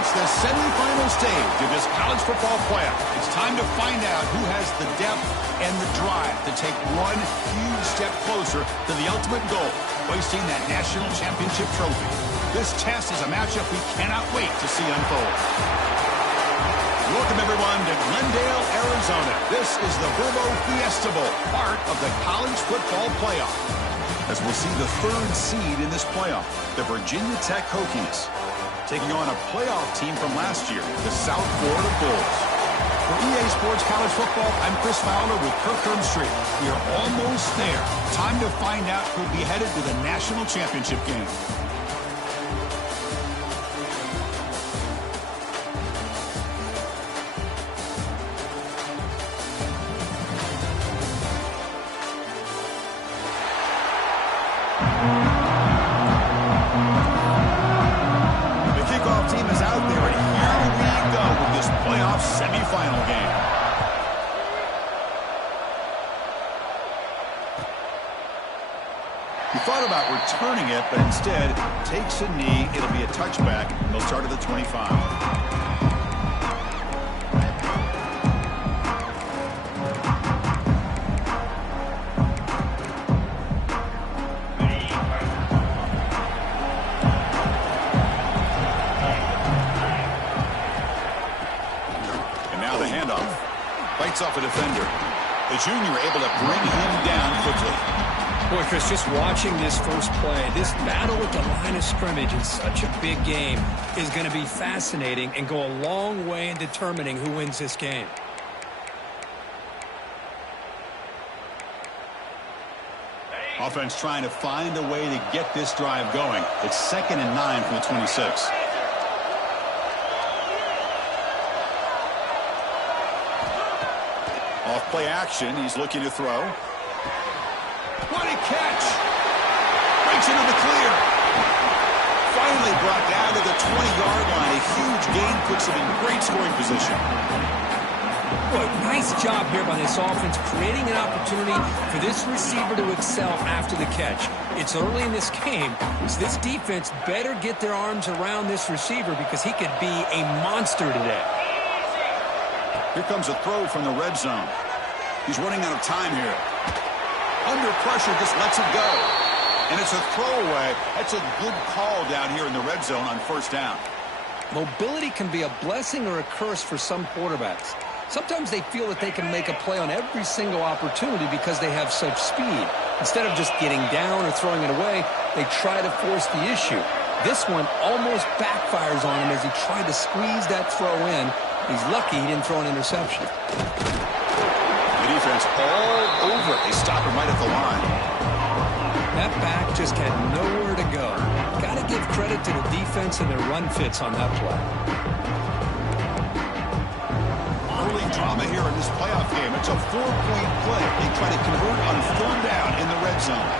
reached the semifinal stage of this college football playoff. It's time to find out who has the depth and the drive to take one huge step closer to the ultimate goal, hoisting that national championship trophy. This test is a matchup we cannot wait to see unfold. Welcome, everyone, to Glendale, Arizona. This is the Verbo Fiesta Bowl, part of the college football playoff. As we'll see the third seed in this playoff, the Virginia Tech Hokies, taking on a playoff team from last year, the South Florida Bulls. For EA Sports College Football, I'm Chris Fowler with Kirk Street. We are almost there. Time to find out who'll be headed to the national championship game. Semifinal game. He thought about returning it, but instead takes a knee. It'll be a touchback. They'll start at the 25. Off a defender. The junior able to bring him down quickly. Boy, Chris, just watching this first play, this battle at the line of scrimmage in such a big game is going to be fascinating and go a long way in determining who wins this game. Offense trying to find a way to get this drive going. It's 2nd and 9 from the 26. Off play action, he's looking to throw. What a catch! Breaks into the clear. Finally brought down to the 20-yard line. A huge gain puts him in great scoring position. Boy, nice job here by this offense, creating an opportunity for this receiver to excel after the catch. It's early in this game, so this defense better get their arms around this receiver because he could be a monster today. Here comes a throw from the red zone. He's running out of time here. Under pressure, just lets it go. And it's a throwaway. That's a good call down here in the red zone on first down. Mobility can be a blessing or a curse for some quarterbacks. Sometimes they feel that they can make a play on every single opportunity because they have such speed. Instead of just getting down or throwing it away, they try to force the issue. This one almost backfires on him as he tried to squeeze that throw in. He's lucky he didn't throw an interception. The defense all over it. They stop him right at the line. That back just had nowhere to go. Got to give credit to the defense and their run fits on that play. Early drama here in this playoff game. It's a 4-point play. They try to convert on 3rd down in the red zone.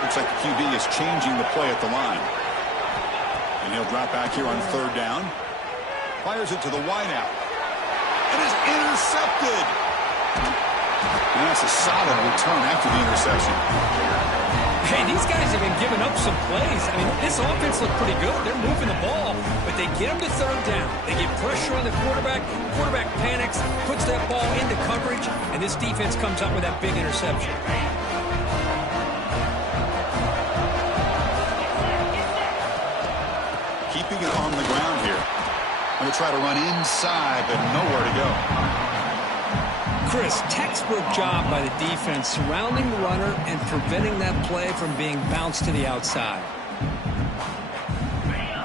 Looks like the QB is changing the play at the line. And he'll drop back here on 3rd down. Fires it to the wideout. It is intercepted. And that's a solid return after the interception. Hey, these guys have been giving up some plays. I mean, this offense looked pretty good. They're moving the ball, but they get them to 3rd down. They get pressure on the quarterback. Quarterback panics, puts that ball into coverage, and this defense comes up with that big interception. Keeping it on the ground here. Going to try to run inside, but nowhere to go. Chris, textbook job by the defense surrounding the runner and preventing that play from being bounced to the outside.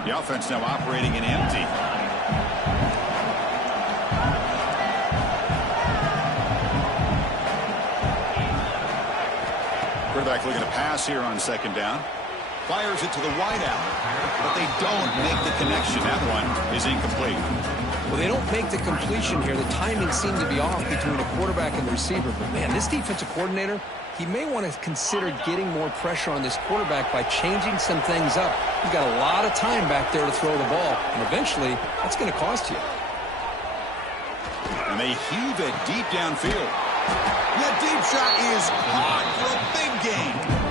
The offense now operating in empty. Quarterback looking to pass here on 2nd down. Fires it to the wideout, but they don't make the connection. That one is incomplete. Well, they don't make the completion here. The timing seemed to be off between the quarterback and the receiver. But, man, this defensive coordinator, he may want to consider getting more pressure on this quarterback by changing some things up. He's got a lot of time back there to throw the ball, and eventually that's going to cost you. And they heave it deep downfield. That deep shot is caught for a big gain.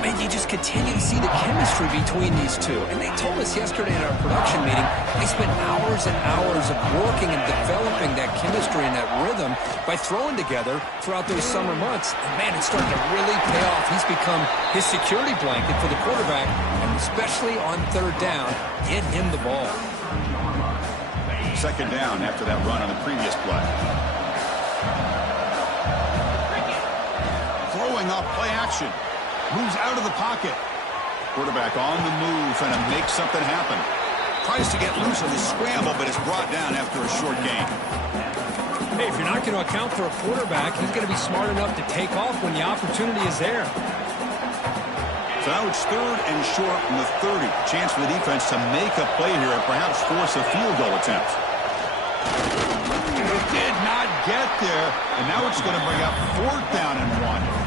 Man, you just continue to see the chemistry between these two. And they told us yesterday at our production meeting, they spent hours and hours of working and developing that chemistry and that rhythm by throwing together throughout those summer months. And man, it's starting to really pay off. He's become his security blanket for the quarterback, and especially on third down, get him the ball. Second down after that run on the previous play. Throwing off play action. Moves out of the pocket. Quarterback on the move, trying to make something happen. Tries to get loose on the scramble, but is brought down after a short gain. Hey, if you're not going to account for a quarterback, he's going to be smart enough to take off when the opportunity is there. So now it's third and short from the 30. Chance for the defense to make a play here and perhaps force a field goal attempt. It did not get there, and now it's going to bring up fourth down and 1.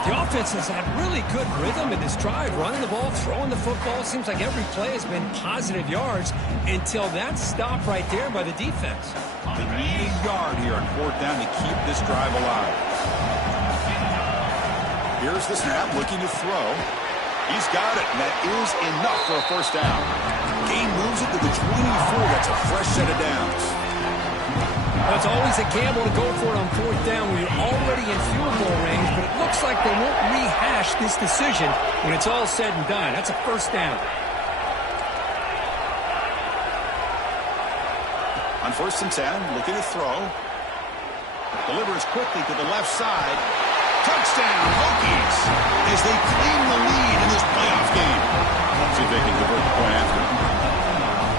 The offense has had really good rhythm in this drive, running the ball, throwing the football. Seems like every play has been positive yards until that stop right there by the defense. They need a yard here on fourth down to keep this drive alive. Here's the snap, looking to throw. He's got it, and that is enough for a first down. Gain moves it to the 24. That's a fresh set of downs. Well, it's always a gamble to go for it on fourth down when you're already in field goal range, but it looks like they won't rehash this decision when it's all said and done. That's a first down. On first and 10, looking to throw. Delivers quickly to the left side. Touchdown, Hokies, as they claim the lead in this playoff game. Let's see if they can convert the point after.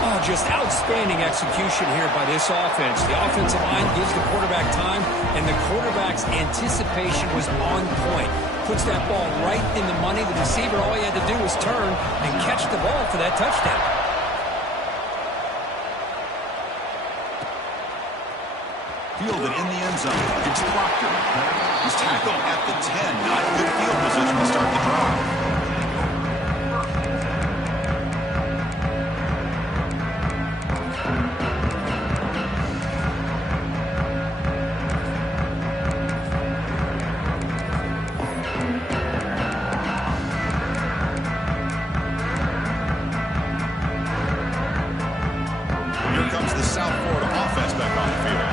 Oh, just outstanding execution here by this offense. The offensive line gives the quarterback time, and the quarterback's anticipation was on point. Puts that ball right in the money. The receiver, all he had to do was turn and catch the ball for that touchdown. Fielded in the end zone. It's Proctor. He's tackled at the 10. Not good field position to start the drive. Here comes the South Florida offense back on the field.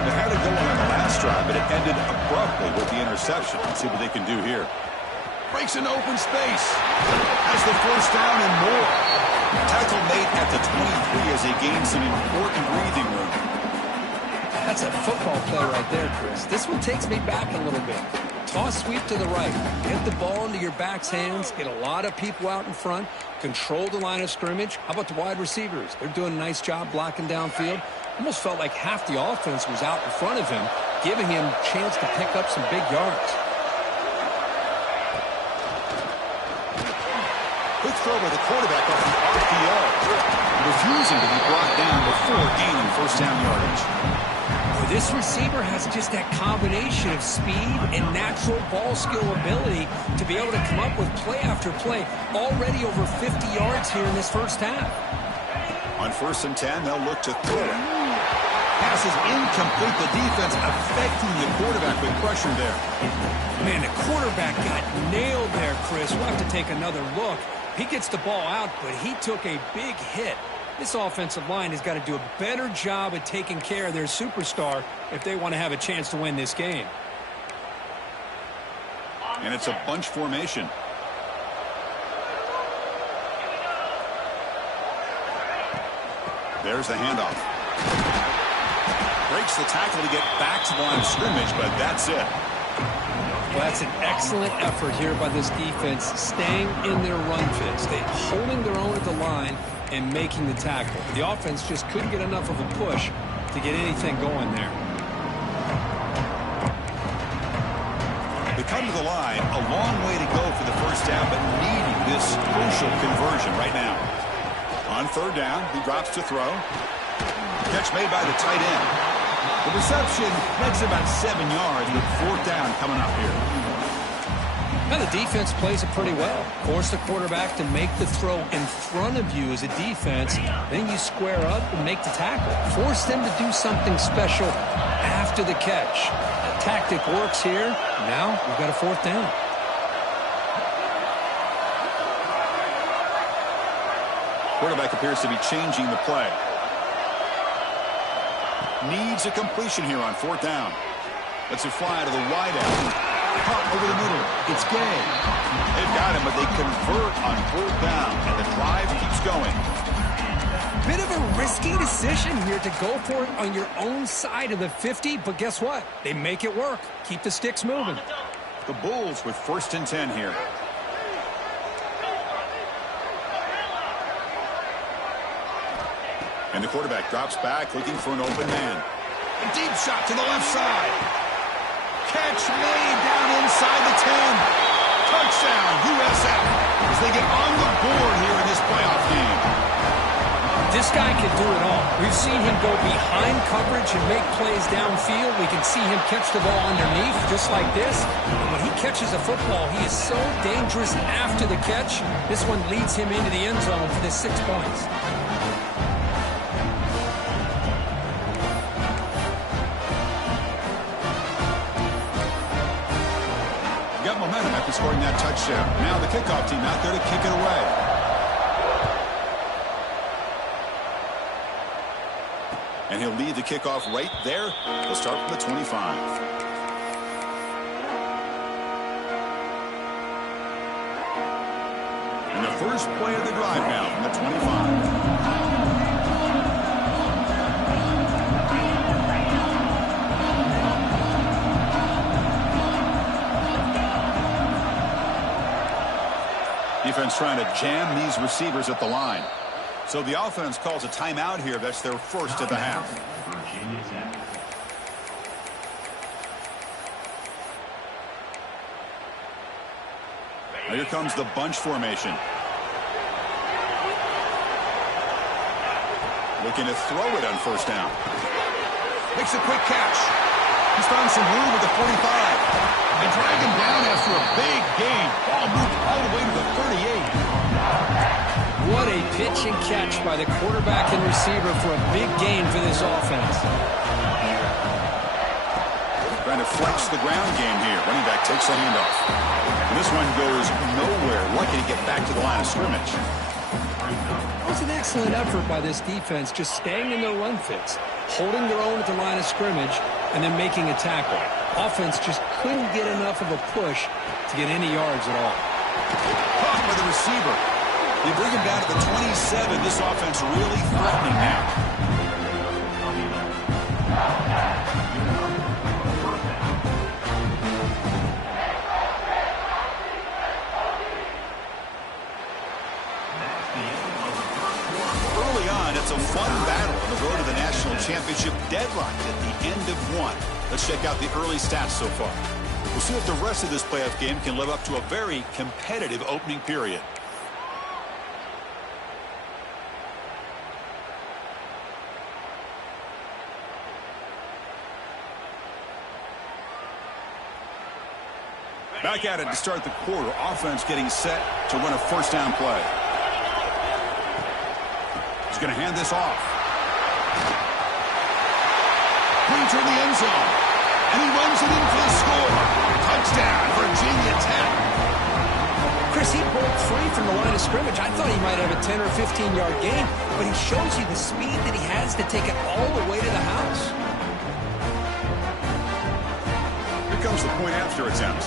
They had it going on the last drive, but it ended abruptly with the interception. Let's see what they can do here. Breaks an open space. Has the first down and more. Tackle made at the 23 as they gain some important breathing room. That's a football play right there, Chris. This one takes me back a little bit. Toss sweep to the right. Get the ball into your back's hands. Get a lot of people out in front. Control the line of scrimmage. How about the wide receivers? They're doing a nice job blocking downfield. Almost felt like half the offense was out in front of him, giving him a chance to pick up some big yards. Quick throw by the quarterback off the RPO. Refusing to be brought down before gaining first down yardage. Well, this receiver has just that combination of speed and natural ball skill ability to be able to come up with play after play. Already over 50 yards here in this first half. On first and 10, they'll look to throw it. Pass is incomplete. The defense affecting the quarterback with pressure there. Man, the quarterback got nailed there, Chris. We'll have to take another look. He gets the ball out, but he took a big hit. This offensive line has got to do a better job at taking care of their superstar if they want to have a chance to win this game. And it's a bunch formation. There's the handoff. Breaks the tackle to get back to the line of scrimmage, but that's it. Well, that's an excellent effort here by this defense, staying in their run fits. They holding their own at the line and making the tackle. The offense just couldn't get enough of a push to get anything going there. They come to the line, a long way to go for the first down, but needing this crucial conversion right now. On third down, he drops to throw. Catch made by the tight end. The reception makes about 7 yards, but fourth down coming up here. Now the defense plays it pretty well. Force the quarterback to make the throw in front of you as a defense. Then you square up and make the tackle. Force them to do something special after the catch. The tactic works here. Now we've got a fourth down. Quarterback appears to be changing the play. Needs a completion here on 4th down. Lets it fly to the wide out. Caught over the middle. It's Gay. They've got him, but they convert on 4th down, and the drive keeps going. Bit of a risky decision here to go for it on your own side of the 50, but guess what? They make it work. Keep the sticks moving. The Bulls with 1st and 10 here. And the quarterback drops back, looking for an open man. A deep shot to the left side. Catch made down inside the 10. Touchdown, USF, as they get on the board here in this playoff game. This guy can do it all. We've seen him go behind coverage and make plays downfield. We can see him catch the ball underneath, just like this. And when he catches a football, he is so dangerous after the catch. This one leads him into the end zone for the 6 points. Got momentum after scoring that touchdown. Now the kickoff team out there to kick it away. And he'll lead the kickoff right there. He'll start from the 25. And the first play of the drive now from the 25. Defense trying to jam these receivers at the line. So the offense calls a timeout here. That's their first of the half. Now here comes the bunch formation. Looking to throw it on 1st down. Makes a quick catch. He's found some room at the 45. And drag him down after a big gain. Ball moved all the way to the 38. What a pitch and catch by the quarterback and receiver for a big gain for this offense. Trying to flex the ground game here. Running back takes the handoff. And this one goes nowhere. Lucky to get back to the line of scrimmage. It was an excellent effort by this defense, just staying in their run fits, holding their own at the line of scrimmage, and then making a tackle. Offense just couldn't get enough of a push to get any yards at all. Caught by the receiver. They bring him down to the 27. This offense really threatening now. Early on, it's a fun battle on the road to the national championship, deadlocked at the end of one. Let's check out the early stats so far. We'll see if the rest of this playoff game can live up to a very competitive opening period. Back at it to start the quarter. Offense getting set to run a 1st down play. He's going to hand this off. Brings her in the end zone. And he runs it in for the score. Touchdown, Virginia Tech. Chris, he broke free from the line of scrimmage. I thought he might have a 10 or 15-yard gain, but he shows you the speed that he has to take it all the way to the house. Here comes the point after attempt.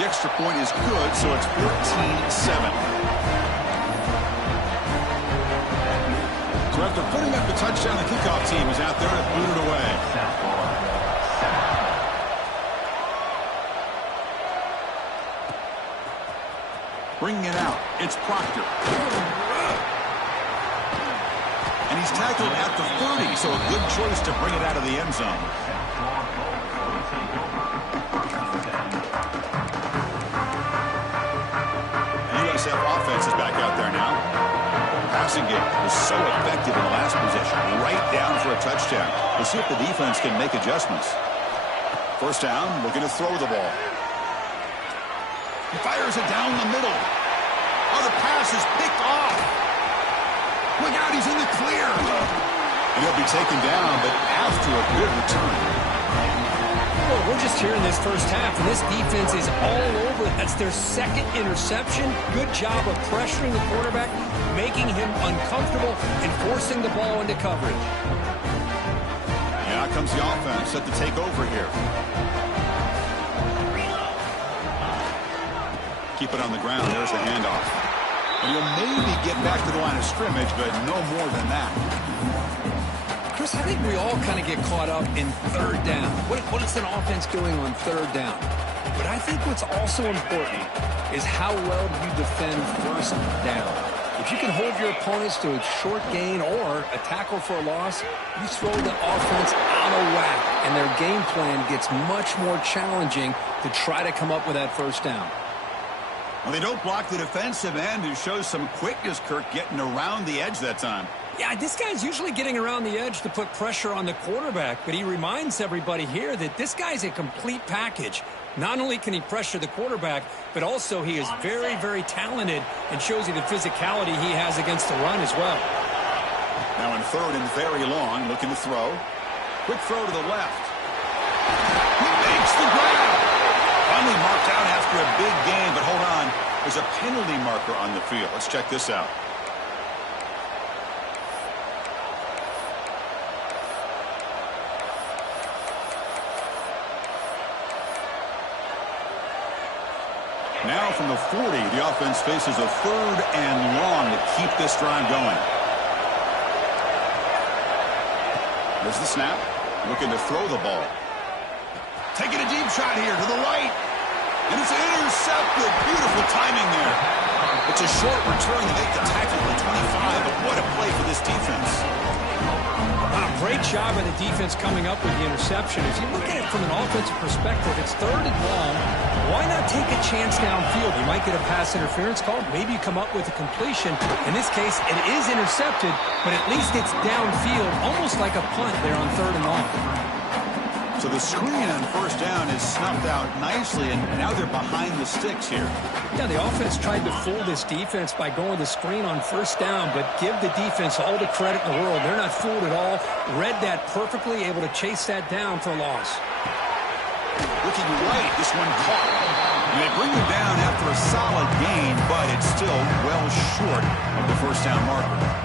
The extra point is good, so it's 14-7. So after putting up the touchdown, the kickoff team is out there to boot it away. Bringing it out, it's Proctor. And he's tackled at the 30, so a good choice to bring it out of the end zone. The USF offense is back out there now. Passing game was so effective in the last possession, right down for a touchdown. We'll see if the defense can make adjustments. 1st down, looking to throw the ball. He fires it down the middle. Oh, the pass is picked off. Look out, he's in the clear. And he'll be taken down, but after a good return. Well, we're just here in this first half, and this defense is all over. That's their second interception. Good job of pressuring the quarterback, making him uncomfortable, and forcing the ball into coverage. Now comes the offense set to take over here. Keep it on the ground. There's the handoff. And he'll maybe get back to the line of scrimmage, but no more than that. Chris, I think we all kind of get caught up in third down. What is an offense doing on third down? But I think what's also important is how well do you defend first down. If you can hold your opponents to a short gain or a tackle for a loss, you throw the offense out of whack, and their game plan gets much more challenging to try to come up with that first down. Well, they don't block the defensive end, who shows some quickness, Kirk, getting around the edge that time. Yeah, this guy's usually getting around the edge to put pressure on the quarterback, but he reminds everybody here that this guy's a complete package. Not only can he pressure the quarterback, but also he is very, very talented and shows you the physicality he has against the run as well. Now in third and very long, looking to throw. Quick throw to the left. He makes the grab. Finally marked out after a big gain, but hold on. There's a penalty marker on the field. Let's check this out. Now from the 40, the offense faces a third and long to keep this drive going. There's the snap. Looking to throw the ball. Taking a deep shot here to the right. And it's intercepted. Beautiful timing there. It's a short return to make the tackle at 25, but what a play for this defense. Great job by the defense coming up with the interception. If you look at it from an offensive perspective, it's third and long. Why not take a chance downfield? You might get a pass interference call. Maybe you come up with a completion. In this case, it is intercepted, but at least it's downfield, almost like a punt there on third and long. So the screen on first down is snuffed out nicely, and now they're behind the sticks here. Yeah, the offense tried to fool this defense by going the screen on first down, but give the defense all the credit in the world. They're not fooled at all. Read that perfectly, able to chase that down for a loss. Looking right, this one caught. And they bring him down after a solid gain, but it's still well short of the first down marker.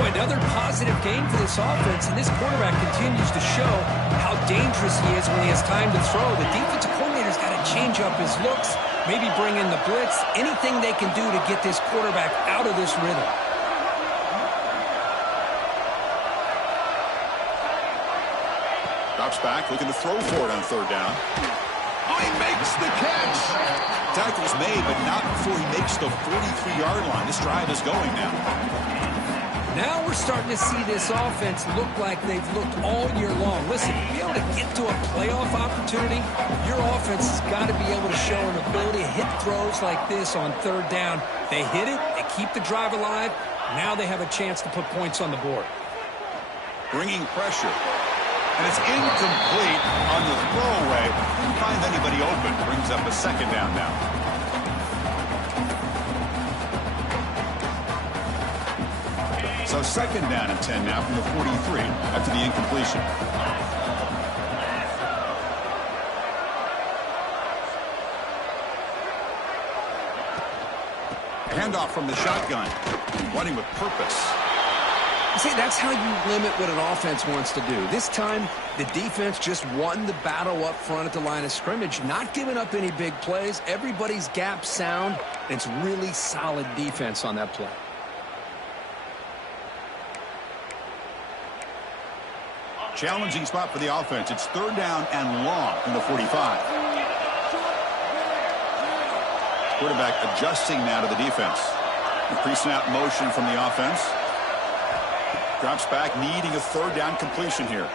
Boy, another positive game for this offense, and this quarterback continues to show how dangerous he is when he has time to throw. The defensive coordinator's got to change up his looks, maybe bring in the blitz, anything they can do to get this quarterback out of this rhythm. Drops back, looking to throw for it on third down. Oh, he makes the catch. Tackle's made, but not before he makes the 43-yard line. This drive is going now. Now we're starting to see this offense look like they've looked all year long. Listen, to be able to get to a playoff opportunity, your offense has got to be able to show an ability to hit throws like this on third down. They hit it, they keep the drive alive. Now they have a chance to put points on the board. Bringing pressure. And it's incomplete on the throwaway. Didn't find anybody open. Brings up a second down now. So second down and 10 now from the 43 after the incompletion. Handoff from the shotgun. Running with purpose. See, that's how you limit what an offense wants to do. This time, the defense just won the battle up front at the line of scrimmage, not giving up any big plays. Everybody's gap sound. It's really solid defense on that play. Challenging spot for the offense. It's third down and long from the 45. Quarterback adjusting now to the defense. The pre-snap motion from the offense. Drops back, needing a third down completion here.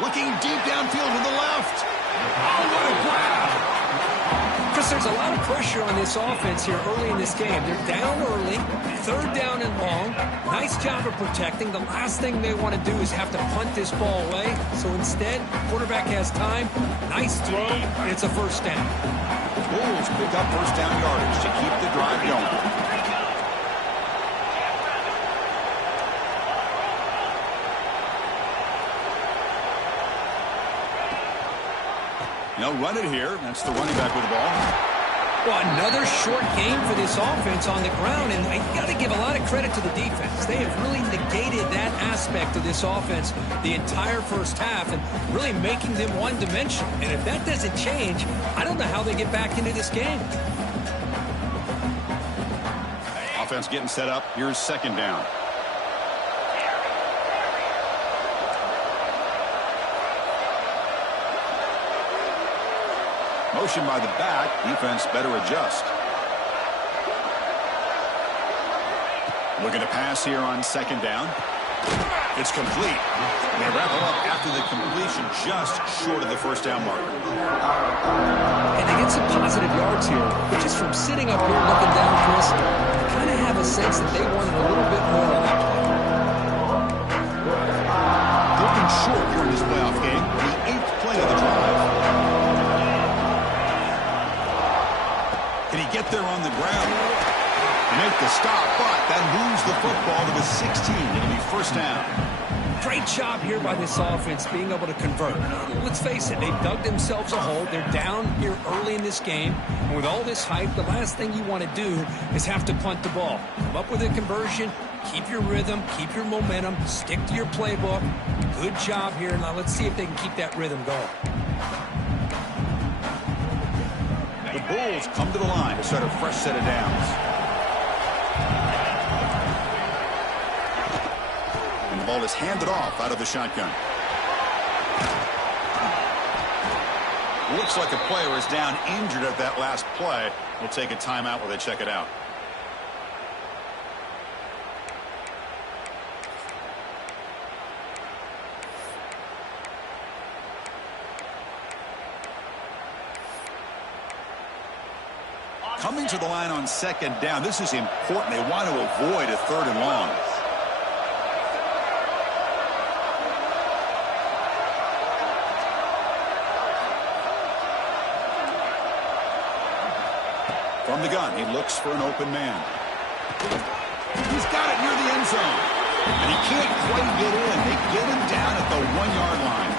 Looking deep downfield to the left. Oh, what a grab! Chris, there's a lot of pressure on this offense here early in this game. They're down early, third down and long. Nice job of protecting. The last thing they want to do is have to punt this ball away. So instead, quarterback has time. Nice throw, and it's a first down. Bulls pick up first down yardage to keep the drive going. They'll run it here. That's the running back with the ball. Well, another short game for this offense on the ground, and you got to give a lot of credit to the defense. They have really negated that aspect of this offense the entire first half and really making them one-dimensional. And if that doesn't change, I don't know how they get back into this game. Offense getting set up. Here's second down. Motion by the back. Defense better adjust. Looking to pass here on second down. It's complete. They wrap it up after the completion, just short of the first down marker. And they get some positive yards here, but just from sitting up here looking down, Chris, I kind of have a sense that they wanted a little bit more on that play. Looking short here in this playoff game. The 8th play of the drive. Can he get there on the ground? Make the stop, but that moves the football to the 16. It'll be first down. Great job here by this offense being able to convert. Let's face it, they've dug themselves a hole. They're down here early in this game. And with all this hype, the last thing you want to do is have to punt the ball. Come up with a conversion, keep your rhythm, keep your momentum, stick to your playbook. Good job here. Now let's see if they can keep that rhythm going. The Bulls come to the line to start a fresh set of downs. And the ball is handed off out of the shotgun. Looks like a player is down injured at that last play. We'll take a timeout while they check it out. Coming to the line on second down. This is important. They want to avoid a third and long. From the gun, he looks for an open man. He's got it near the end zone. And he can't quite get in. They get him down at the 1-yard line.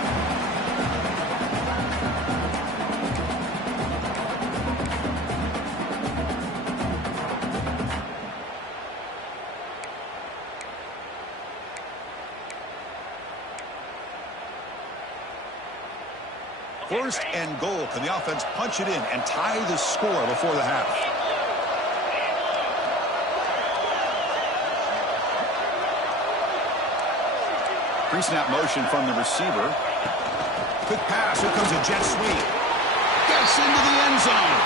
First and goal. Can the offense punch it in and tie the score before the half? Pre-snap motion from the receiver. Quick pass. Here comes a jet sweep. Gets into the end zone.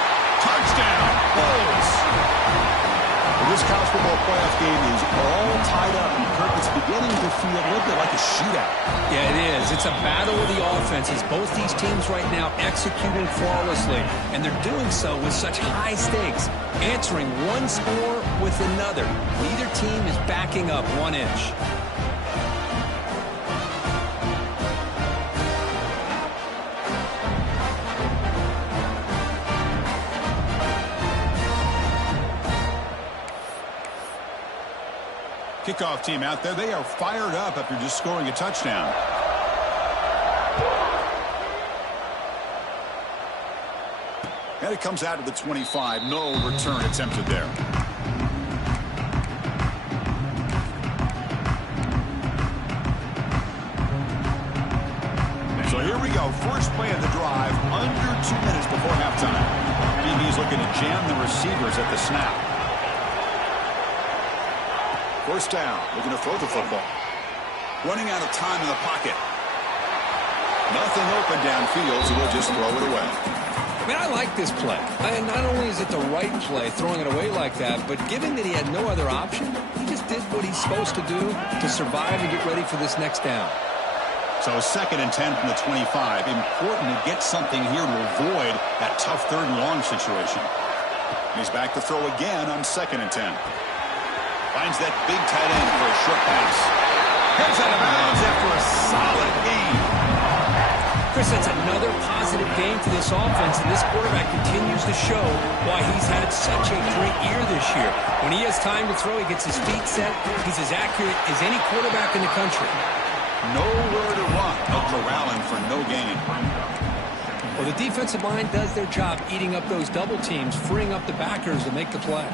Touchdown. Bulls. This college football playoff game is all tied up, and Kirk, it's beginning to feel a little bit like a shootout. Yeah, it is. It's a battle of the offenses. Both these teams right now executing flawlessly, and they're doing so with such high stakes, answering one score with another. Neither team is backing up 1 inch. Kickoff team out there. They are fired up after just scoring a touchdown. And it comes out to the 25. No return attempted there. So here we go. First play of the drive. Under 2 minutes before halftime. DB's looking to jam the receivers at the snap. First down, looking to throw the football. Running out of time in the pocket. Nothing open downfield, so we'll just throw it away. I mean, I like this play. And not only is it the right play, throwing it away like that, but given that he had no other option, he just did what he's supposed to do to survive and get ready for this next down. So 2nd and 10 from the 25. Important to get something here to avoid that tough third and long situation. He's back to throw again on 2nd and 10. Finds that big tight end for a short pass. Heads out of bounds after a solid game. Chris, that's another positive game for this offense, and this quarterback continues to show why he's had such a great year this year. When he has time to throw, he gets his feet set. He's as accurate as any quarterback in the country. Nowhere to run. No corralling for no gain. Well, the defensive line does their job eating up those double teams, freeing up the backers to make the play.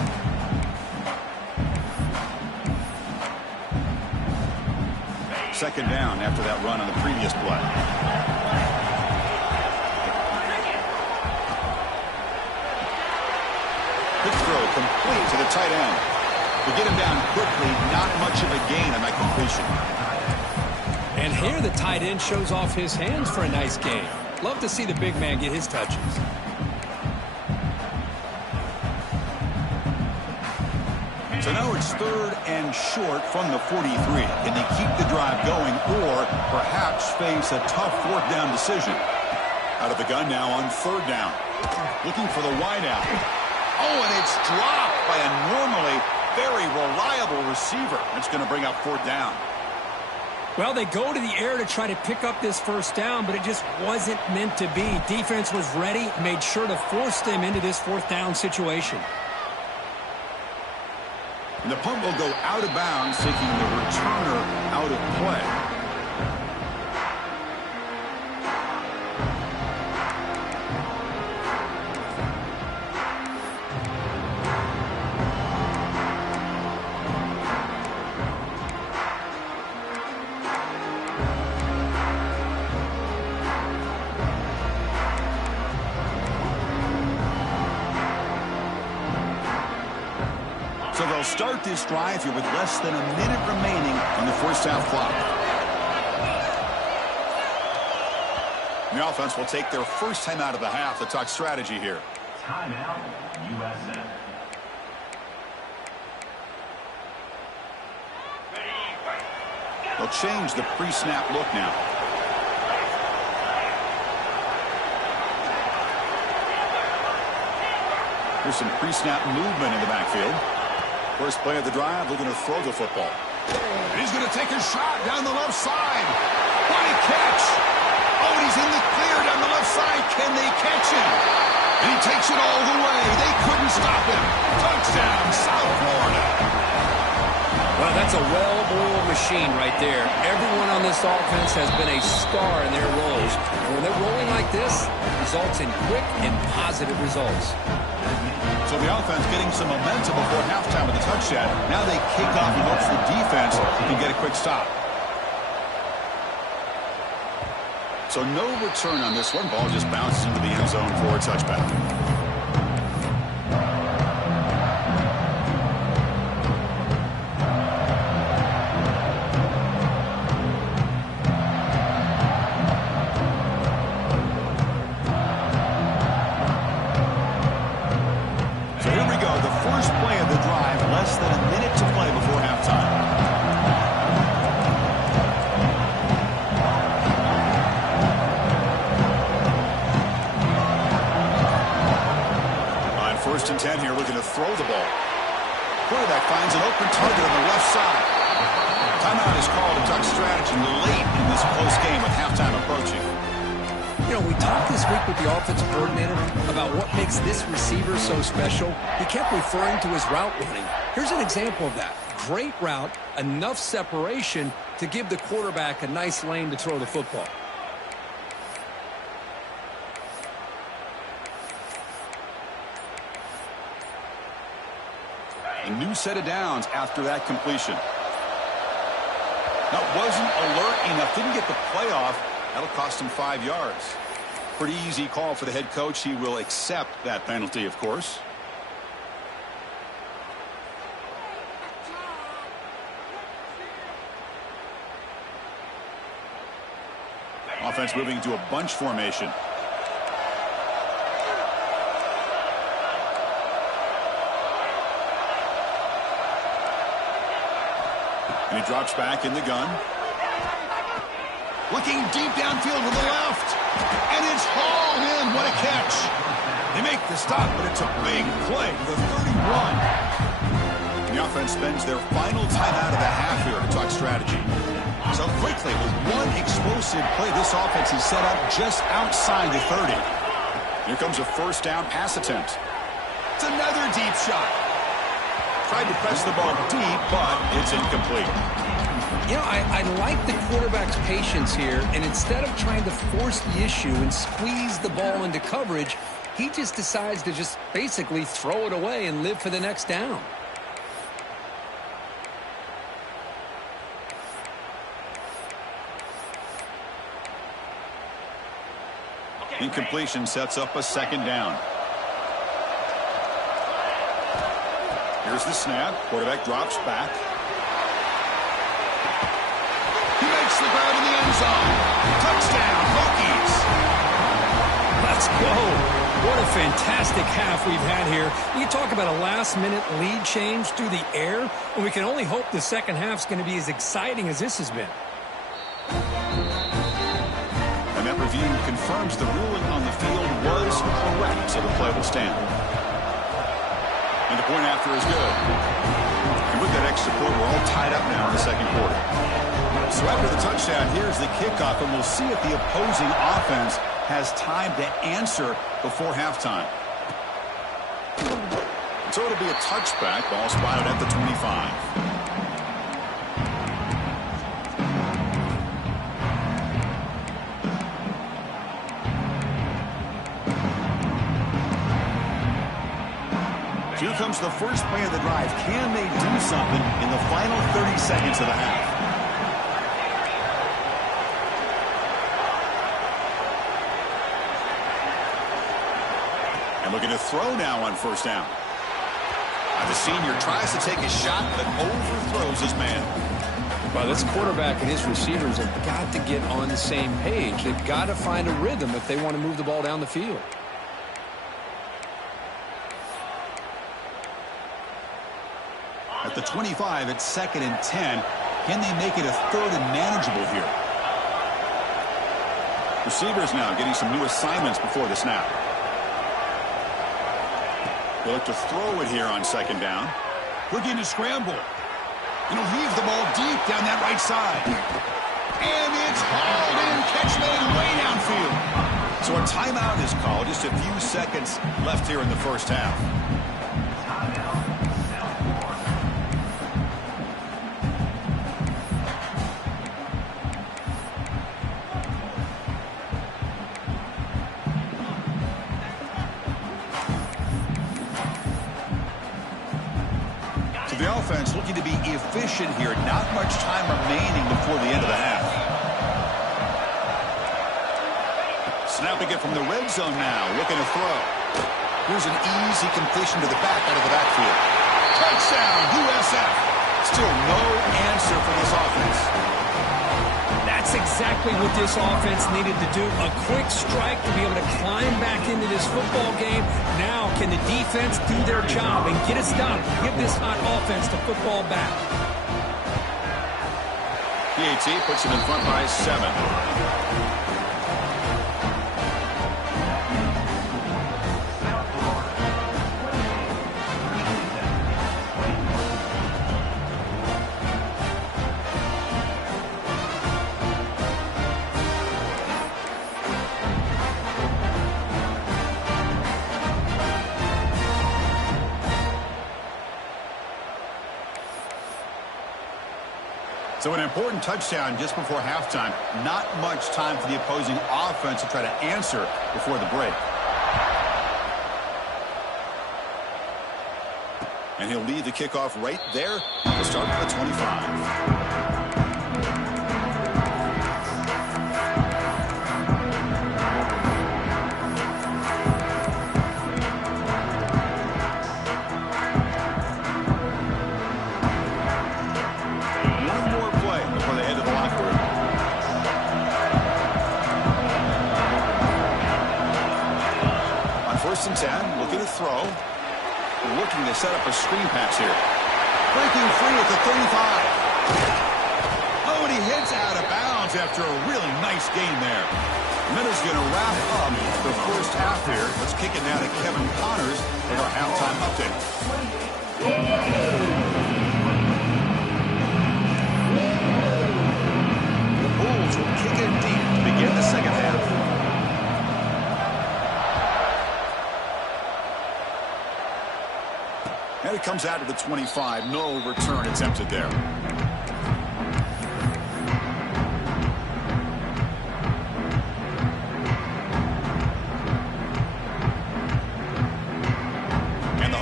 Second down after that run on the previous play. Quick throw complete to the tight end. To get him down quickly, not much of a gain on that completion. And here the tight end shows off his hands for a nice gain. Love to see the big man get his touches. So now it's third and short from the 43. Can they keep the drive going or perhaps face a tough fourth down decision? Out of the gun now on third down. Looking for the wideout. Oh, and it's dropped by a normally very reliable receiver. That's going to bring up fourth down. Well, they go to the air to try to pick up this first down, but it just wasn't meant to be. Defense was ready, made sure to force them into this fourth down situation. And the punt will go out of bounds, taking the returner out of play. So they'll start this drive here with less than a minute remaining on the first half clock. The offense will take their first time out of the half to talk strategy here. Timeout, USF. They'll change the pre-snap look now. There's some pre-snap movement in the backfield. First play of the drive, looking to throw the football. And he's going to take a shot down the left side. What a catch! Oh, and he's in the clear down the left side. Can they catch him? And he takes it all the way. They couldn't stop him. Touchdown, South Florida. Well, that's a well-oiled machine right there. Everyone on this offense has been a star in their roles. And when they're rolling like this, it results in quick and positive results. So the offense getting some momentum before halftime with the touchdown. Now they kick off and hopes the defense can get a quick stop. So no return on this one. Ball just bounces into the end zone for a touchback. First and 10 here, looking to throw the ball. Quarterback finds an open target on the left side. Timeout is called to talk strategy late in this close game with halftime approaching. You know, we talked this week with the offensive coordinator about what makes this receiver so special. He kept referring to his route running. Here's an example of that. Great route, enough separation to give the quarterback a nice lane to throw the football. A new set of downs after that completion. Now, wasn't alert enough, didn't get the playoff. That'll cost him 5 yards. Pretty easy call for the head coach. He will accept that penalty, of course. Offense moving to a bunch formation. And he drops back in the gun. Looking deep downfield to the left. And it's hauled in. What a catch. They make the stop, but it's a big play. The 31. The offense spends their final time out of the half here to talk strategy. So quickly, with one explosive play, this offense is set up just outside the 30. Here comes a first down pass attempt. It's another deep shot. Tried to press the ball deep, but it's incomplete. You know, I like the quarterback's patience here, and instead of trying to force the issue and squeeze the ball into coverage, he just decides to just basically throw it away and live for the next down. Incompletion sets up a second down. Here's the snap. Quarterback drops back. He makes the grab in the end zone. Touchdown, Hokies. Let's go. What a fantastic half we've had here. You talk about a last-minute lead change through the air, and we can only hope the second half's going to be as exciting as this has been. And that review confirms the ruling on the field was correct, so the play will stand. And the point after is good. And with that extra point, we're all tied up now in the second quarter. So after the touchdown, here's the kickoff, and we'll see if the opposing offense has time to answer before halftime. So it'll be a touchback. Ball spotted at the 25. Here comes the first play of the drive. Can they do something in the final 30 seconds of the half? And looking to throw now on first down. The senior tries to take a shot, but overthrows his man. Well, this quarterback and his receivers have got to get on the same page. They've got to find a rhythm if they want to move the ball down the field. At the 25, it's 2nd and 10. Can they make it a 3rd and manageable here? Receivers now getting some new assignments before the snap. They look to throw it here on 2nd down. Looking to scramble. And he'll heave the ball deep down that right side. And it's hauled in. Catch made way downfield. So a timeout is called. Just a few seconds left here in the first half. The offense looking to be efficient here. Not much time remaining before the end of the half. Snapping it from the red zone now. Looking to throw. Here's an easy completion to the back out of the backfield. Touchdown, USF. Still no answer for this offense. That's exactly what this offense needed to do. A quick strike to be able to climb back into this football game. Now can the defense do their job and get a stop? Give this hot offense the football back. PAT puts him in front by 7. So an important touchdown just before halftime. Not much time for the opposing offense to try to answer before the break. And he'll lead the kickoff right there to start at the 25. First and 10, looking to throw. Looking to set up a screen pass here. Breaking free at the 35. Oh, and he hits out of bounds after a really nice game there. Minutes going to wrap up the first half here. Let's kick it now to Kevin Connors with our halftime update. The Bulls will kick it deep to begin the second half. And it comes out to the 25. No return attempted there.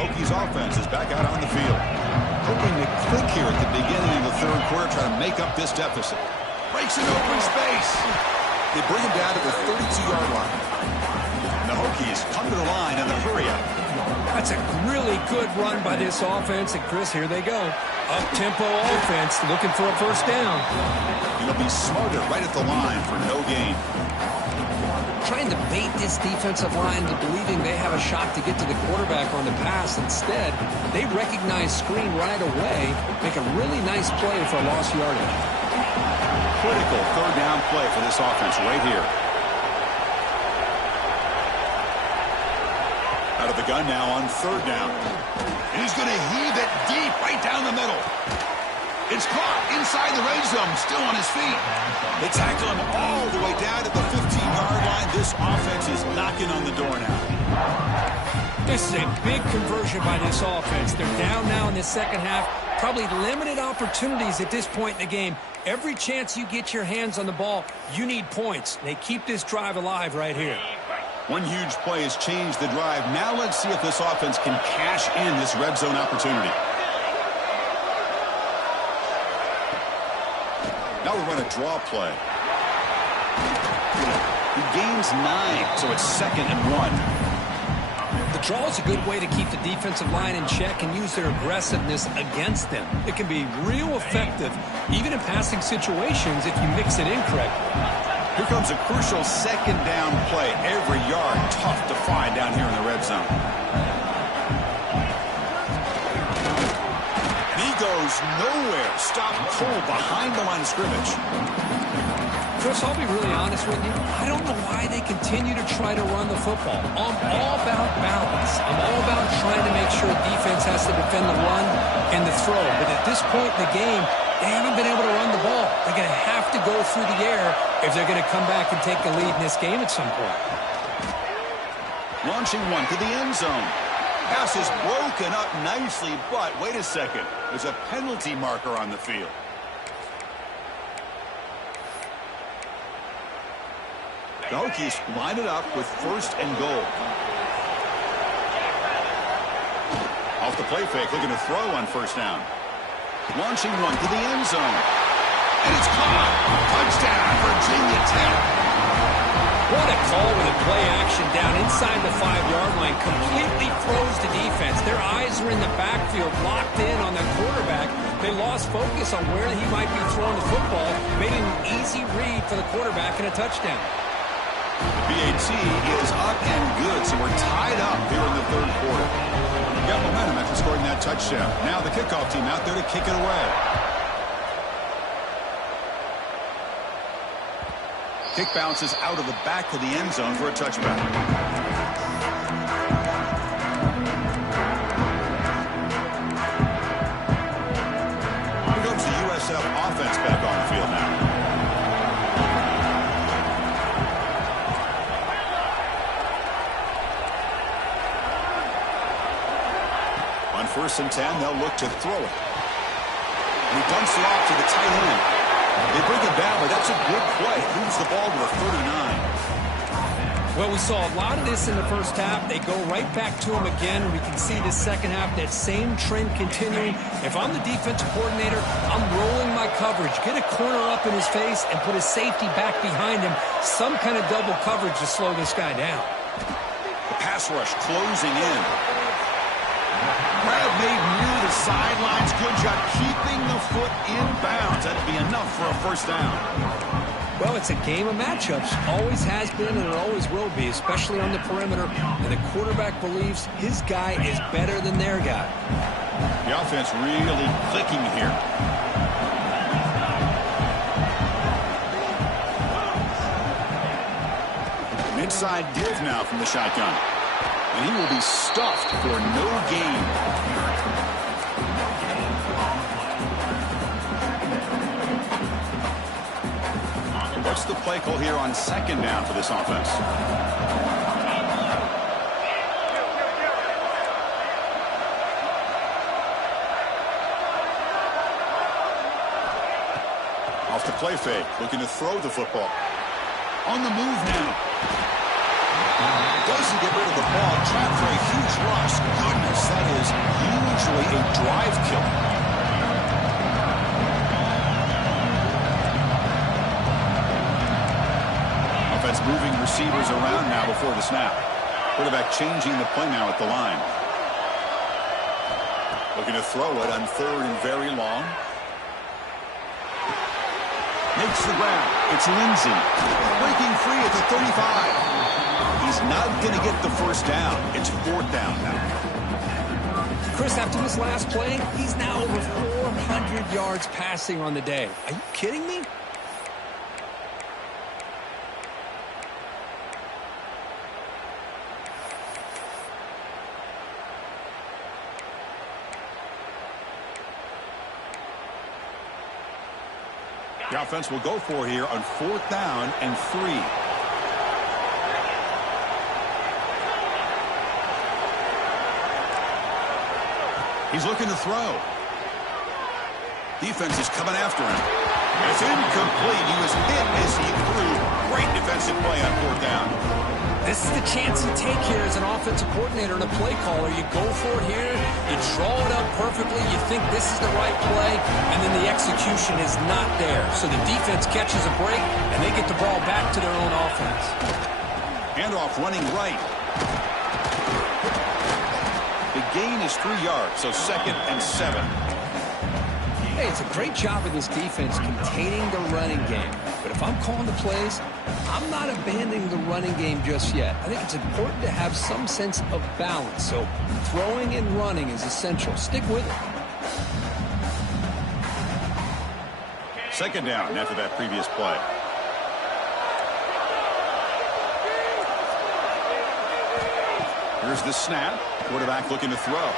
Hokies offense is back out on the field. Hoping to click here at the beginning of the third quarter, try to make up this deficit. Breaks an open space. They bring him down to the 32-yard line. And the Hokies come to the line in the hurry-up. That's a really good run by this offense. And, Chris, here they go. Up-tempo offense looking for a first down. He'll be smarter right at the line for no gain. Trying to bait this defensive line into believing they have a shot to get to the quarterback on the pass. Instead, they recognize screen right away, make a really nice play for lost yardage. Critical third down play for this offense right here. Out of the gun now on third down. And he's going to heave it deep right down the middle. It's caught inside the red zone, still on his feet. They tackle him all the way down to the 15-yard line. This offense is knocking on the door now. This is a big conversion by this offense. They're down now in the second half. Probably limited opportunities at this point in the game. Every chance you get your hands on the ball, you need points. They keep this drive alive right here. One huge play has changed the drive. Now let's see if this offense can cash in this red zone opportunity. Now we run a draw play. He gains 9, so it's 2nd and 1. The draw is a good way to keep the defensive line in check and use their aggressiveness against them. It can be real effective, even in passing situations, if you mix it in correctly. Here comes a crucial 2nd down play. Every yard tough to find down here in the red zone. He goes nowhere. Stop cold behind the line of scrimmage. Chris, I'll be really honest with you. I don't know why they continue to try to run the football. I'm all about balance. I'm all about trying to make sure defense has to defend the run and the throw. But at this point in the game, they haven't been able to run the ball. They're going to have to go through the air if they're going to come back and take the lead in this game at some point. Launching one to the end zone. Pass is broken up nicely, but wait a second. There's a penalty marker on the field. The Hokies line it up with 1st and goal. Off the play fake, looking to throw on 1st down. Launching one to the end zone. And it's caught. Touchdown, Virginia Tech. What a call with a play action down inside the 5-yard line. Completely froze the defense. Their eyes were in the backfield, locked in on the quarterback. They lost focus on where he might be throwing the football. Made an easy read for the quarterback and a touchdown. The BAT is up and good, so we're tied up here in the third quarter. Got momentum after scoring that touchdown. Now the kickoff team out there to kick it away. Kick bounces out of the back of the end zone for a touchback. Here comes the USF offense back on the field now. On 1st and 10, they'll look to throw it. And he dumps it off to the tight end. They bring it down, but that's a good play. Moves the ball to the 39. Well, we saw a lot of this in the first half. They go right back to him again, and we can see the second half, that same trend continuing. If I'm the defensive coordinator, I'm rolling my coverage. Get a corner up in his face and put a safety back behind him. Some kind of double coverage to slow this guy down. The pass rush closing in. Grab made near the sidelines. Good job keeping the foot in bounds. That'd be enough for a 1st down. Well, it's a game of matchups. Always has been and it always will be, especially on the perimeter. And the quarterback believes his guy is better than their guy. The offense really clicking here. An inside give now from the shotgun. And he will be stuffed for no gain. What's the play call here on 2nd down for this offense? Off the play fake, looking to throw the football. On the move now. Doesn't get rid of the ball. Trapped for a huge loss. Goodness, that receivers around now before the snap. Quarterback changing the play now at the line. Looking to throw it on 3rd and very long. Makes the grab. It's Lindsey. Breaking free at the 35. He's not going to get the first down. It's 4th down now. Chris, after this last play, he's now over 400 yards passing on the day. Are you kidding me? The offense will go for here on 4th down and 3. He's looking to throw. Defense is coming after him. It's incomplete. He was hit as he threw. Great defensive play on 4th down. This is the chance you take here as an offensive coordinator and a play caller. You go for it here, you draw it up perfectly, you think this is the right play, and then the execution is not there. So the defense catches a break, and they get the ball back to their own offense. Handoff running right. The gain is 3 yards, so 2nd and 7. Hey, it's a great job of this defense containing the running game. But if I'm calling the plays, I'm not abandoning the running game just yet. I think it's important to have some sense of balance. So throwing and running is essential. Stick with it. 2nd down after that previous play. Here's the snap. Quarterback looking to throw.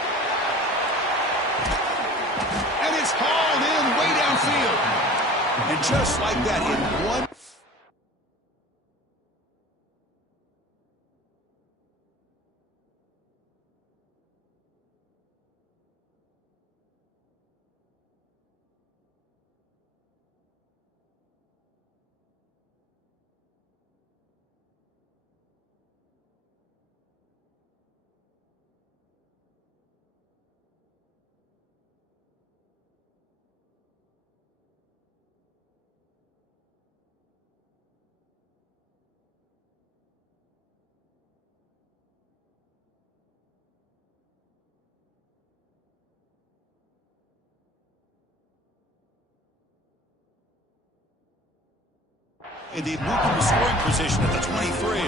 And it's hauled in way downfield. And just like that, in one. And they've moved to the scoring position at the 23.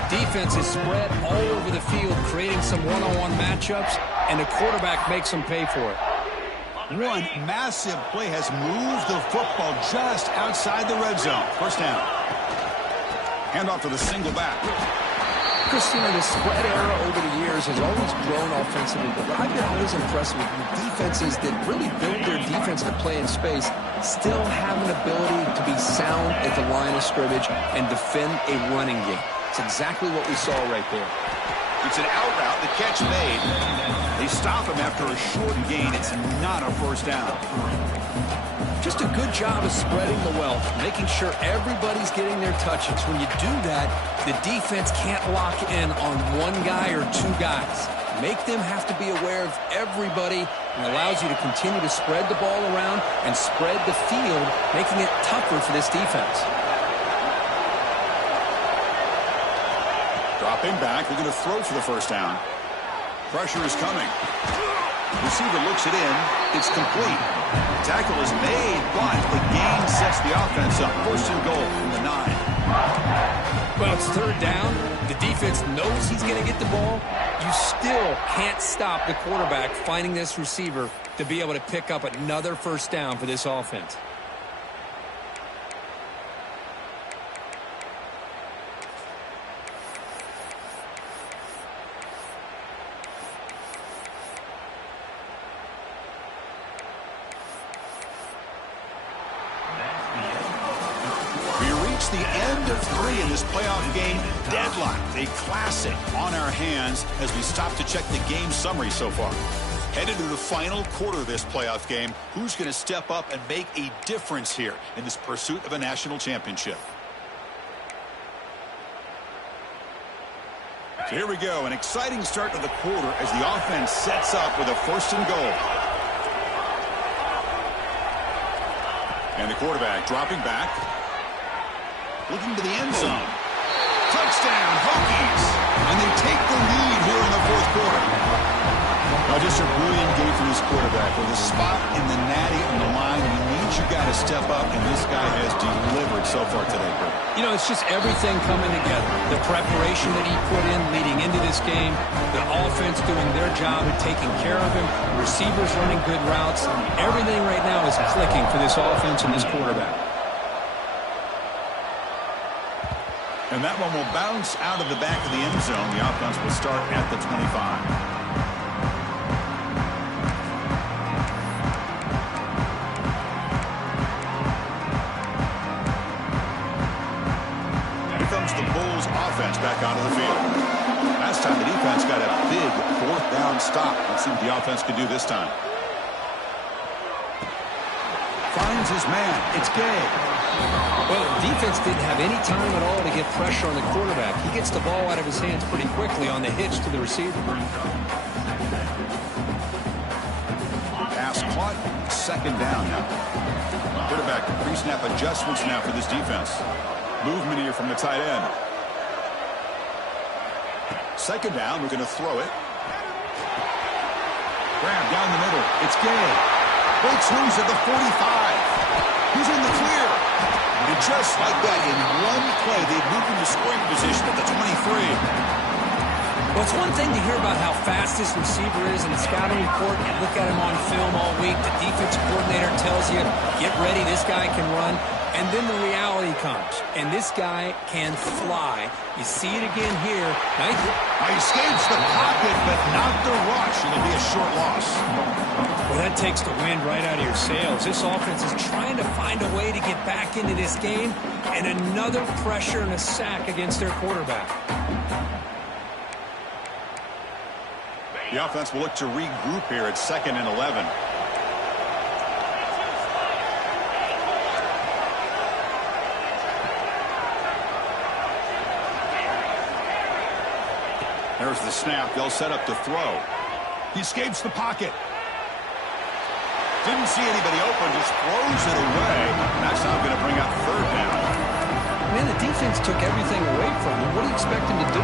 The defense is spread all over the field, creating some one-on-one matchups, and the quarterback makes them pay for it. One massive play has moved the football just outside the red zone. 1st down. Handoff to the single back. Christina, the spread era over the years has always grown offensively, but what I've been always impressed with the defenses that really build their defense to play in space still have an ability to be sound at the line of scrimmage and defend a running game. It's exactly what we saw right there. It's an out route. The catch made. They stop him after a short gain. It's not a 1st down. Just a good job of spreading the wealth, making sure everybody's getting their touches. When you do that, the defense can't lock in on one guy or 2 guys. Make them have to be aware of everybody, and allows you to continue to spread the ball around and spread the field, making it tougher for this defense. Dropping back, looking to throw for the 1st down. Pressure is coming. Receiver looks it in. It's complete. Tackle is made, but the gain sets the offense up. 1st and goal from the 9. Well, it's 3rd down. The defense knows he's going to get the ball. You still can't stop the quarterback finding this receiver to be able to pick up another 1st down for this offense. The end of 3 in this playoff game. Deadlocked, a classic on our hands as we stop to check the game summary so far. Headed to the final quarter of this playoff game. Who's going to step up and make a difference here in this pursuit of a national championship? So here we go, an exciting start to the quarter as the offense sets up with a 1st and goal. And the quarterback dropping back. looking to the end zone. Touchdown, Hokies! And they take the lead here in the fourth quarter. Just a brilliant game from this quarterback. With a spot in the natty on the line, he needs you guys to step up, and this guy has delivered so far today, Kurt. You know, it's just everything coming together. The preparation that he put in leading into this game, the offense doing their job and taking care of him, receivers running good routes. Everything right now is clicking for this offense and this quarterback. And that one will bounce out of the back of the end zone. The offense will start at the 25. The Bulls offense back onto the field. Last time the defense got a big fourth down stop. Let's see what the offense can do this time. Finds his man. It's Gay. Well, the defense didn't have any time at all to get pressure on the quarterback. He gets the ball out of his hands pretty quickly on the hitch to the receiver. Pass caught. Second down now. Quarterback pre-snap adjustments now for this defense. Movement here from the tight end. Second down, we're going to throw it. Grab down the middle. It's Gay. Breaks loose at the 45. He's in the clear. And just like that, in one play, they've moved into scoring position at the 23. Well, it's one thing to hear about how fast this receiver is in the scouting report. You look at him on film all week. The defensive coordinator tells you, get ready, this guy can run. And then the reality comes, and this guy can fly. You see it again here. He escapes the pocket, but not the rush. It'll be a short loss. Well, that takes the wind right out of your sails. This offense is trying to find a way to get back into this game, and another pressure and a sack against their quarterback. The offense will look to regroup here at 2nd and 11. There's the snap. They'll set up to throw. He escapes the pocket. Didn't see anybody open, just throws it away. That's now going to bring up third down. Man, the defense took everything away from him. What do you expect him to do?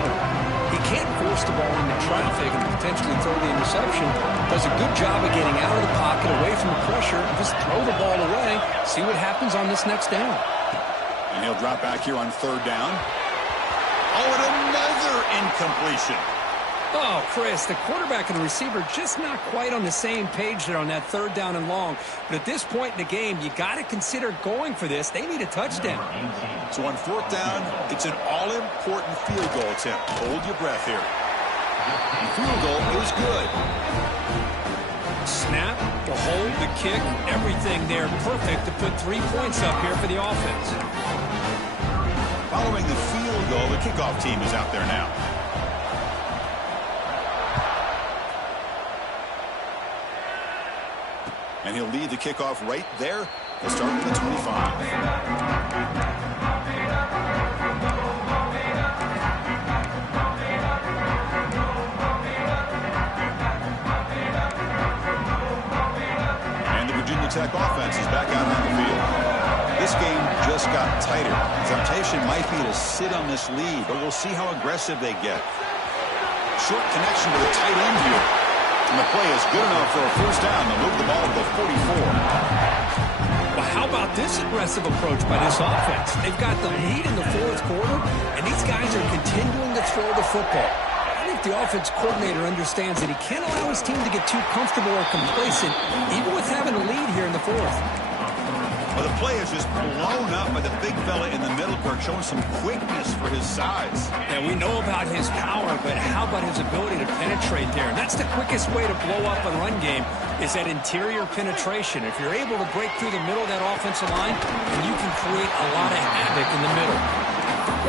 He can't force the ball into traffic and potentially throw the interception. Does a good job of getting out of the pocket, away from the pressure, and just throw the ball away. See what happens on this next down. And he'll drop back here on third down. Oh, and another incompletion. Oh, Chris, the quarterback and the receiver just not quite on the same page there on that third down and long. But at this point in the game, you got to consider going for this. They need a touchdown. So on fourth down, it's an all-important field goal attempt. Hold your breath here. The field goal is good. Snap, the hold, the kick, everything there perfect to put 3 points up here for the offense. Following the field goal, the kickoff team is out there now. And he'll lead the kickoff right there. They'll start with the 25. And the Virginia Tech offense is back out on the field. This game just got tighter. Temptation might be to sit on this lead, but we'll see how aggressive they get. Short connection to the tight end here. And the play is good enough for a first down. They'll move the ball to the 44. Well, how about this aggressive approach by this offense? They've got the lead in the fourth quarter, and these guys are continuing to throw the football. I think the offense coordinator understands that he can't allow his team to get too comfortable or complacent, even with having a lead here in the fourth. Well, the play is just blown up by the big fella in the middle, Kirk, showing some quickness for his size. And we know about his power, but how about his ability to penetrate there? And that's the quickest way to blow up a run game, is that interior penetration. If you're able to break through the middle of that offensive line, then you can create a lot of havoc in the middle.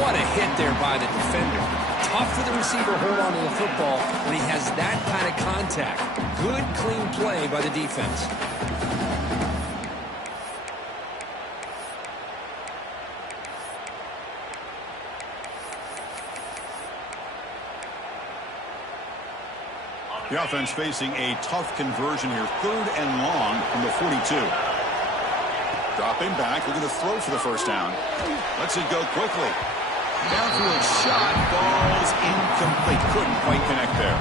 What a hit there by the defender. Tough for the receiver to hold on to the football when he has that kind of contact. Good, clean play by the defense. The offense facing a tough conversion here. 3rd and long from the 42. Dropping back, looking to throw for the first down. Lets it go quickly. Downfield shot falls incomplete. Couldn't quite connect there.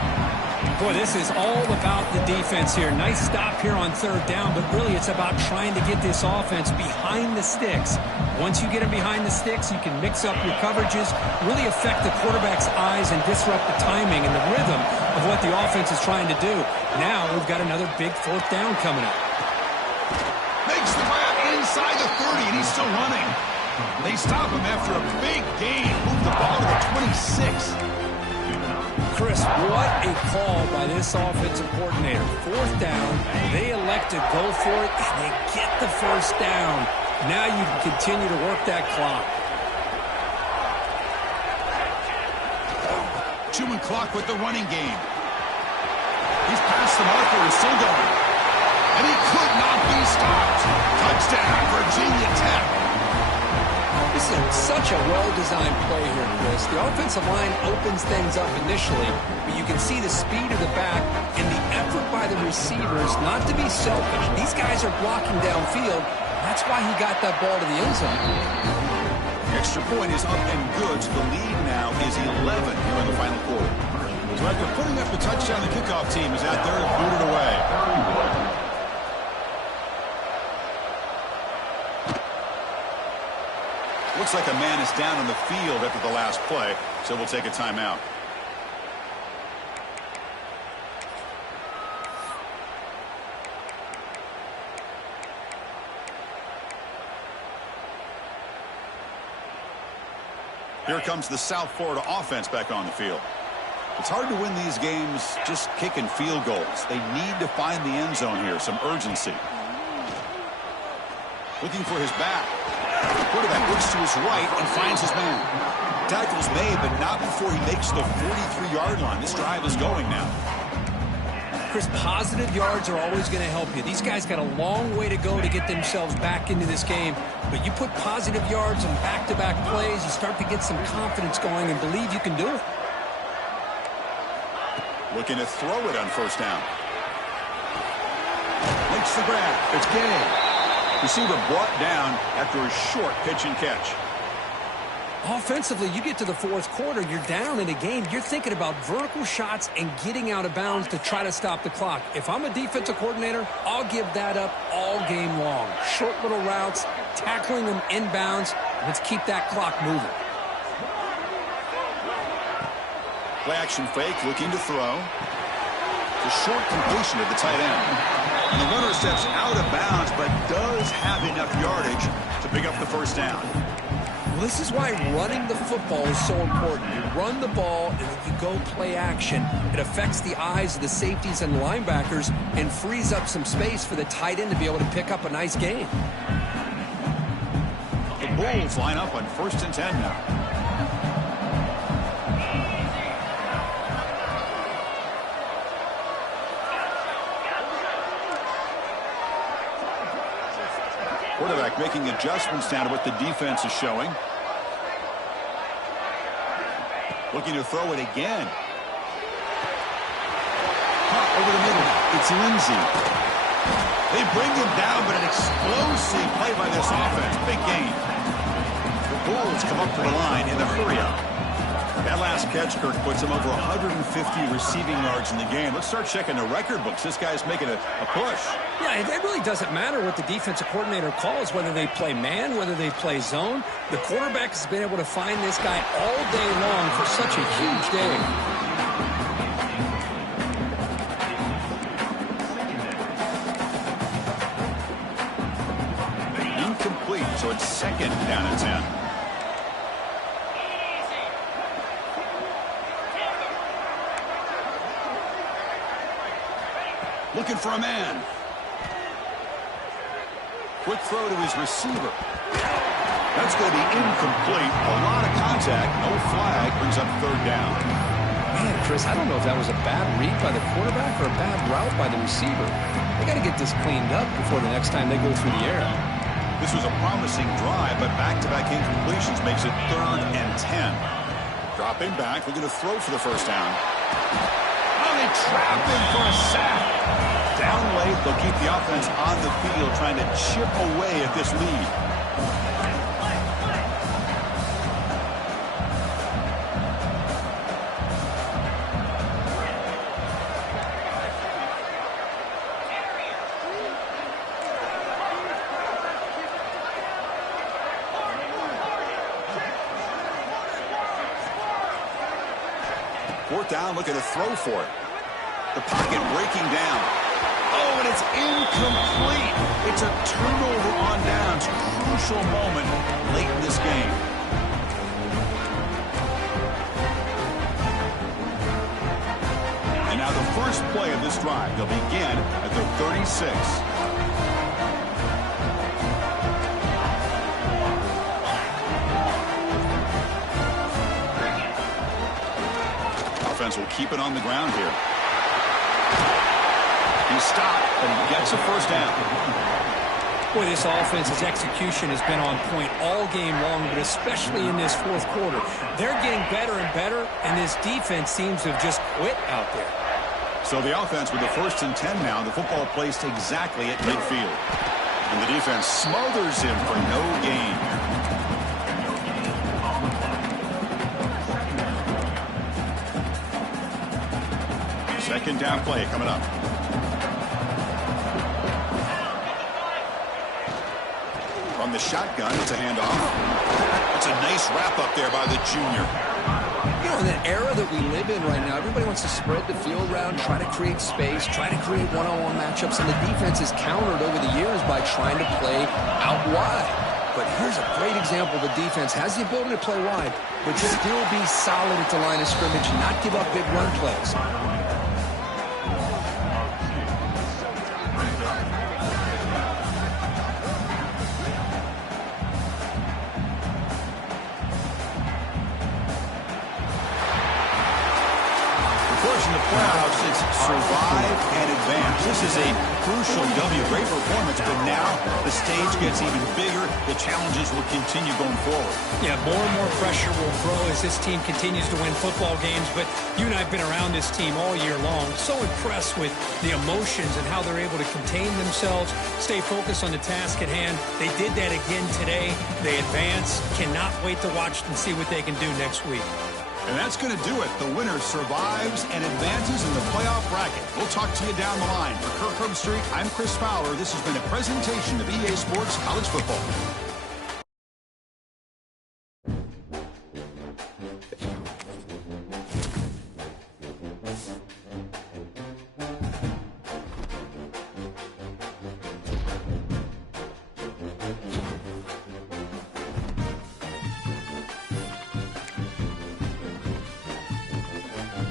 Boy, this is all about the defense here. Nice stop here on third down, but really it's about trying to get this offense behind the sticks. Once you get them behind the sticks, you can mix up your coverages, really affect the quarterback's eyes and disrupt the timing and the rhythm of what the offense is trying to do. Now we've got another big fourth down coming up. Makes the grab inside the 30, and he's still running. They stop him after a big gain. Move the ball to the 26. Chris, what a call by this offensive coordinator. Fourth down, they elect to go for it, and they get the first down. Now you can continue to work that clock. Chewing clock with the running game. He's past the marker and still going. And he could not be stopped. Touchdown, Virginia Tech. This is such a well-designed play here, Chris. The offensive line opens things up initially, but you can see the speed of the back and the effort by the receivers not to be selfish. These guys are blocking downfield. That's why he got that ball to the end zone. Extra point is up and good. So the lead now is 11 here in the final quarter. So after putting up the touchdown, the kickoff team is out there to boot it away. Looks like a man is down on the field after the last play, so we'll take a timeout. Here comes the South Florida offense back on the field. It's hard to win these games just kicking field goals. They need to find the end zone here, some urgency. Looking for his back. The quarterback looks to his right and finds his man. Tackle's made, but not before he makes the 43-yard line. This drive is going now. Chris, positive yards are always going to help you. These guys got a long way to go to get themselves back into this game. But you put positive yards and back-to-back plays, you start to get some confidence going and believe you can do it. Looking to throw it on first down. Makes the grab. It's game. Receiver brought down after a short pitch and catch. Offensively, you get to the fourth quarter, you're down in a game. You're thinking about vertical shots and getting out of bounds to try to stop the clock. If I'm a defensive coordinator, I'll give that up all game long. Short little routes, tackling them inbounds. Let's keep that clock moving. Play action fake, looking to throw. It's a short completion of the tight end. And the runner steps out of bounds, but does have enough yardage to pick up the first down. Well, this is why running the football is so important. You run the ball, and then you go play action. It affects the eyes of the safeties and linebackers and frees up some space for the tight end to be able to pick up a nice gain. The Bulls line up on 1st and 10 now. Quarterback making adjustments down to what the defense is showing. Looking to throw it again. Caught over the middle. It's Lindsey. They bring him down, but an explosive play by this offense. Big gain. The Bulls come up to the line in the hurry-up. That last catch, Kirk, puts him over 150 receiving yards in the game. Let's start checking the record books. This guy's making a push. Yeah, it really doesn't matter what the defensive coordinator calls, whether they play man, whether they play zone. The quarterback has been able to find this guy all day long for such a huge day. Incomplete, so it's 2nd down and 10. Looking for a man. Quick throw to his receiver. That's going to be incomplete. A lot of contact. No flag. Brings up 3rd down. Man, Chris, I don't know if that was a bad read by the quarterback or a bad route by the receiver. They got to get this cleaned up before the next time they go through the air. This was a promising drive, but back-to-back incompletions makes it 3rd and 10. Dropping back, looking to throw for the first down. Oh, they trap him for a sack. Down down late. They'll keep the offense on the field trying to chip away at this lead. Fourth down, looking to throw for it. The pocket breaking down. Oh, and it's incomplete. It's a turnover on downs. Crucial moment late in this game. And now the first play of this drive. They'll begin at the 36. Will keep it on the ground here. He stopped, but he gets a first down. Boy, this offense's execution has been on point all game long, but especially in this fourth quarter. They're getting better and better, and this defense seems to have just quit out there. So the offense with the 1st and 10 now, the football placed exactly at midfield. And the defense smothers him for no gain. Second down play coming up. From the shotgun, it's a handoff. It's a nice wrap up there by the junior. You know, in the era that we live in right now, everybody wants to spread the field around, try to create space, try to create one-on-one matchups, and the defense is countered over the years by trying to play out wide. But here's a great example. The defense has the ability to play wide, but still be solid at the line of scrimmage, not give up big run plays. In the playoffs, it's survive and advance. This is a crucial W. Great performance, but now the stage gets even bigger. The challenges will continue going forward. Yeah, more and more pressure will grow as this team continues to win football games, but you and I have been around this team all year long. So impressed with the emotions and how they're able to contain themselves, stay focused on the task at hand. They did that again today. They advance. Cannot wait to watch and see what they can do next week. And that's going to do it. The winner survives and advances in the playoff bracket. We'll talk to you down the line. For Kirk Herbstreit, I'm Chris Fowler. This has been a presentation of EA Sports College Football.